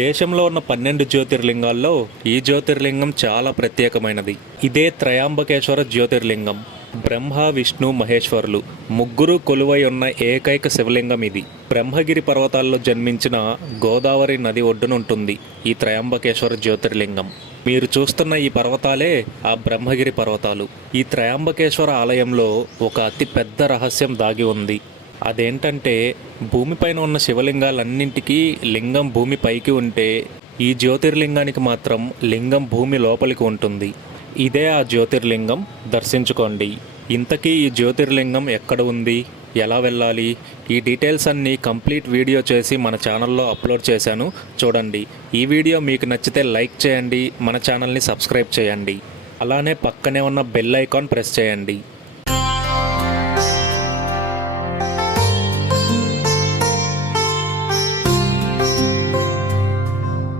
దేశంలో ఉన్న 12 జ్యోతిర్లింగాల్లో ఈ జ్యోతిర్లింగం చాలా ప్రత్యేకమైనది. ఇదే త్రయాంబకేశ్వర జ్యోతిర్లింగం. బ్రహ్మ, విష్ణు, మహేశ్వరులు ముగ్గురు కొలువై ఉన్న ఏకైక శివలింగం ఇది. బ్రహ్మగిరి పర్వతాల్లో జన్మించిన గోదావరి నది ఒడ్డునుంటుంది ఈ త్రయాంబకేశ్వర జ్యోతిర్లింగం. మీరు చూస్తున్న ఈ పర్వతాలే ఆ బ్రహ్మగిరి పర్వతాలు. ఈ త్రయాంబకేశ్వర ఆలయంలో ఒక అతి పెద్ద రహస్యం దాగి ఉంది. అదేంటంటే, భూమిపైన ఉన్న శివలింగాలన్నింటికీ లింగం భూమి పైకి ఉంటే, ఈ జ్యోతిర్లింగానికి మాత్రం లింగం భూమి లోపలికి ఉంటుంది. ఇదే ఆ జ్యోతిర్లింగం. దర్శించుకోండి. ఇంతకీ ఈ జ్యోతిర్లింగం ఎక్కడ ఉంది, ఎలా వెళ్ళాలి, ఈ డీటెయిల్స్ అన్నీ కంప్లీట్ వీడియో చేసి మన ఛానల్లో అప్లోడ్ చేశాను, చూడండి. ఈ వీడియో మీకు నచ్చితే లైక్ చేయండి, మన ఛానల్ని సబ్స్క్రైబ్ చేయండి. అలానే పక్కనే ఉన్న బెల్ ఐకాన్ ప్రెస్ చేయండి.